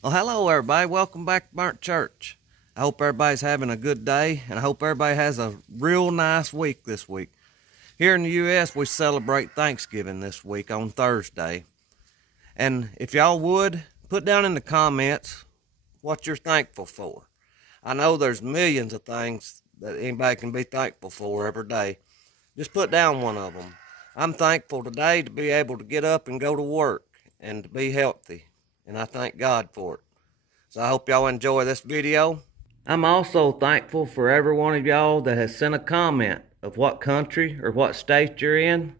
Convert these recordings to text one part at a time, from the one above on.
Well, hello everybody. Welcome back to Burnt Church. I hope everybody's having a good day, and I hope everybody has a real nice week this week. Here in the U.S., we celebrate Thanksgiving this week on Thursday. And if y'all would, put down in the comments what you're thankful for. I know there's millions of things that anybody can be thankful for every day. Just put down one of them. I'm thankful today to be able to get up and go to work and to be healthy. And I thank God for it. So I hope y'all enjoy this video. I'm also thankful for every one of y'all that has sent a comment of what country or what state you're in.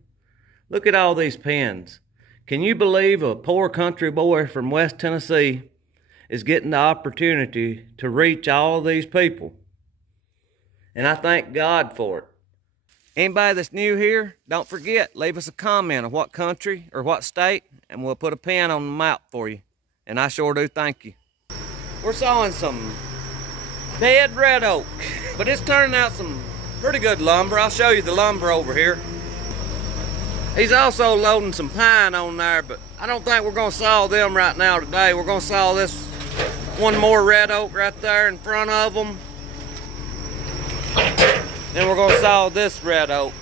Look at all these pins. Can you believe a poor country boy from West Tennessee is getting the opportunity to reach all of these people? And I thank God for it. Anybody that's new here, don't forget, leave us a comment of what country or what state, and we'll put a pin on the map for you. And I sure do thank you. We're sawing some dead red oak, but it's turning out some pretty good lumber. I'll show you the lumber over here. He's also loading some pine on there, but I don't think we're gonna saw them right now today. We're gonna saw this one more red oak right there in front of them. Then we're gonna saw this red oak.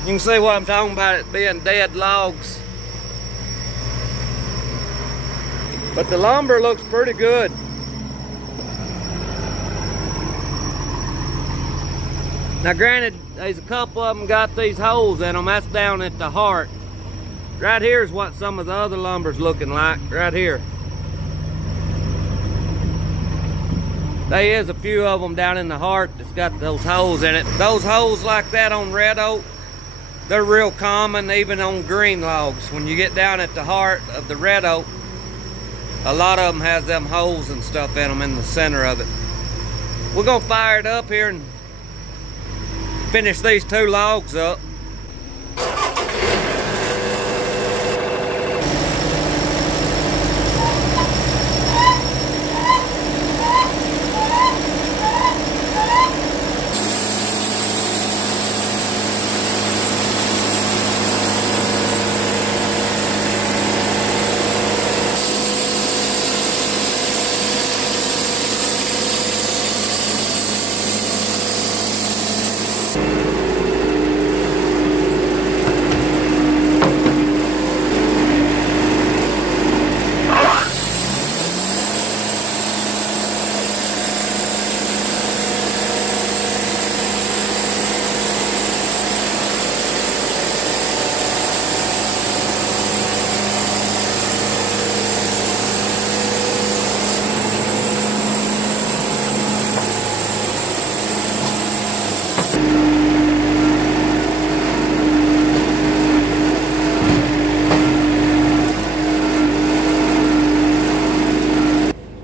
You can see what I'm talking about, it being dead logs. But the lumber looks pretty good. Now granted, there's a couple of them got these holes in them. That's down at the heart. Right here is what some of the other lumber's looking like, right here. There is a few of them down in the heart that's got those holes in it. Those holes like that on red oak, they're real common even on green logs. When you get down at the heart of the red oak, a lot of them has them holes and stuff in them in the center of it. We're gonna fire it up here and finish these two logs up.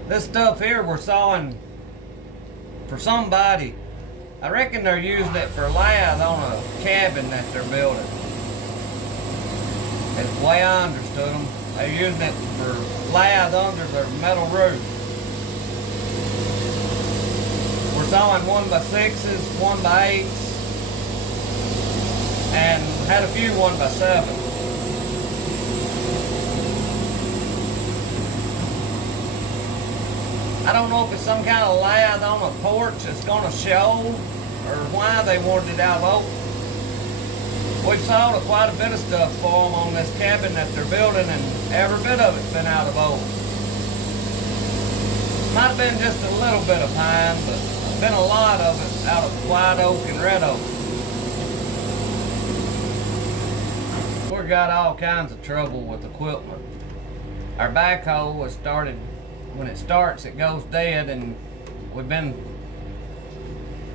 This stuff here we're sawing for somebody. I reckon they're using it for lath on a cabin that they're building. That's the way I understood them. They're using it for lath under their metal roof. We're sawing 1x6s, 1x8s, and had a few 1x7s. I don't know if it's some kind of lath on a porch that's gonna show, or why they wanted it out of oak. We've sold quite a bit of stuff for them on this cabin that they're building, and every bit of it's been out of oak. Might have been just a little bit of pine, but there's been a lot of it out of white oak and red oak. We've got all kinds of trouble with equipment. Our backhoe was started. When it starts, it goes dead, and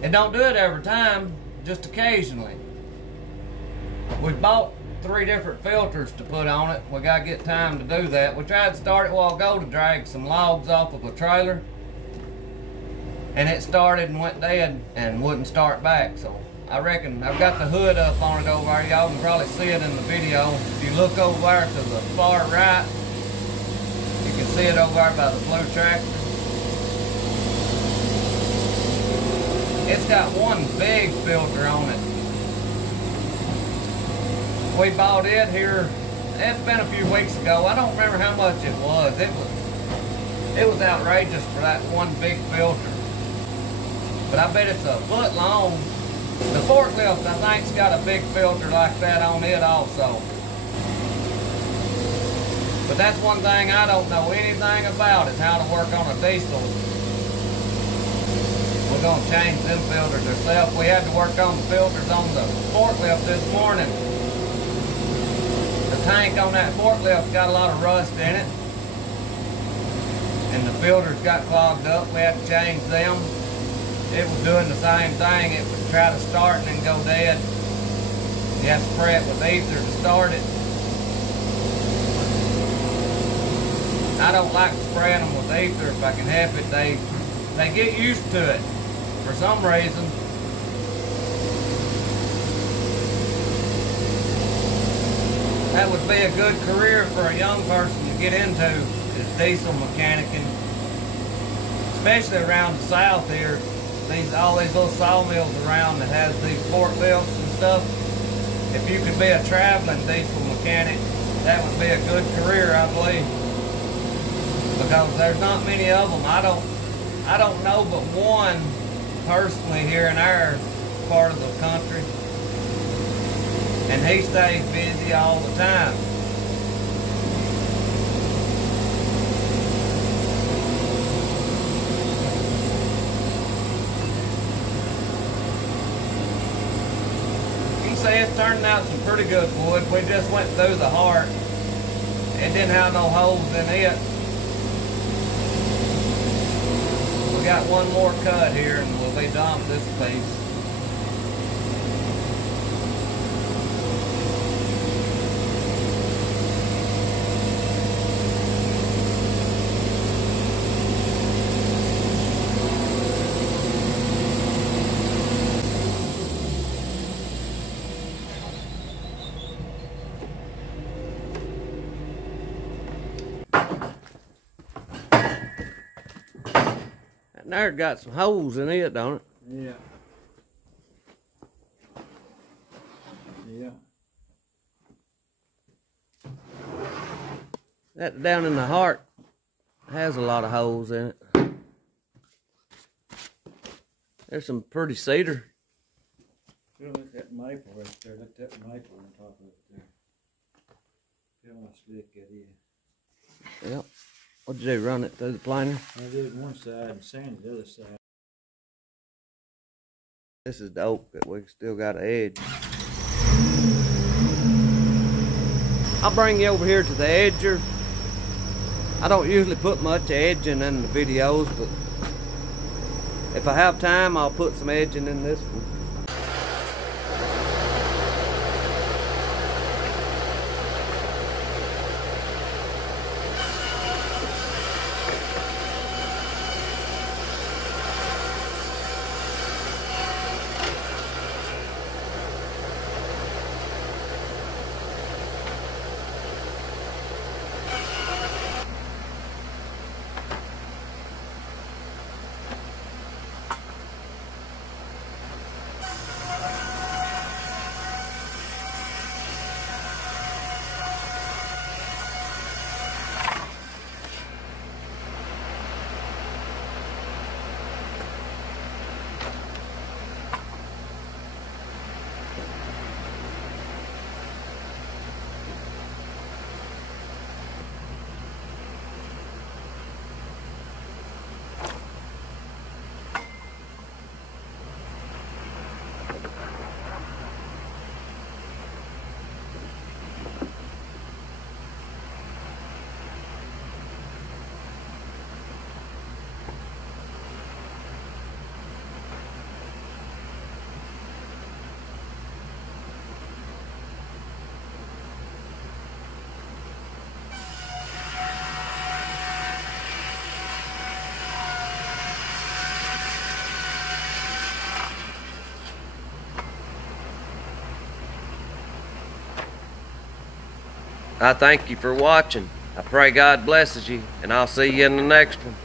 it don't do it every time, just occasionally. We bought 3 different filters to put on it. We gotta get time to do that. We tried to start it a while ago to drag some logs off of a trailer, and it started and went dead and wouldn't start back. So I reckon I've got the hood up on it over there. Y'all can probably see it in the video. If you look over there to the far right, you can see it over there by the blue tractor. It's got one big filter on it. We bought it here, it's been a few weeks ago. I don't remember how much it was. It was It was outrageous for that one big filter. But I bet it's a foot long. The forklift, I think, has got a big filter like that on it also. But that's one thing I don't know anything about, is how to work on a diesel. We're going to change them filters ourselves. We had to work on the filters on the forklift this morning. The tank on that forklift got a lot of rust in it. And the filters got clogged up. We had to change them. It was doing the same thing. It would try to start and then go dead. You have to spray it with ether to start it. I don't like spraying them with ether if I can help it. They get used to it for some reason. That would be a good career for a young person to get into, is diesel mechanicking. Especially around the south here. All these little sawmills around that has these forklifts and stuff. If you could be a traveling diesel mechanic, that would be a good career, I believe. Because there's not many of them. I don't know but one personally here in our part of the country. And he stays busy all the time. Say it's turning out some pretty good wood. We just went through the heart. It didn't have no holes in it. We got one more cut here and we'll be done with this piece. There got some holes in it, don't it? Yeah. Yeah. That down in the heart has a lot of holes in it. There's some pretty cedar. Look at that maple right there. Look at that maple on top of it there. See how slick it is. Yep. What'd you do, run it through the planer? I did one side and sanded the other side. This is the oak that we still got an edge. I'll bring you over here to the edger. I don't usually put much edging in the videos, but if I have time, I'll put some edging in this one. I thank you for watching. I pray God blesses you, and I'll see you in the next one.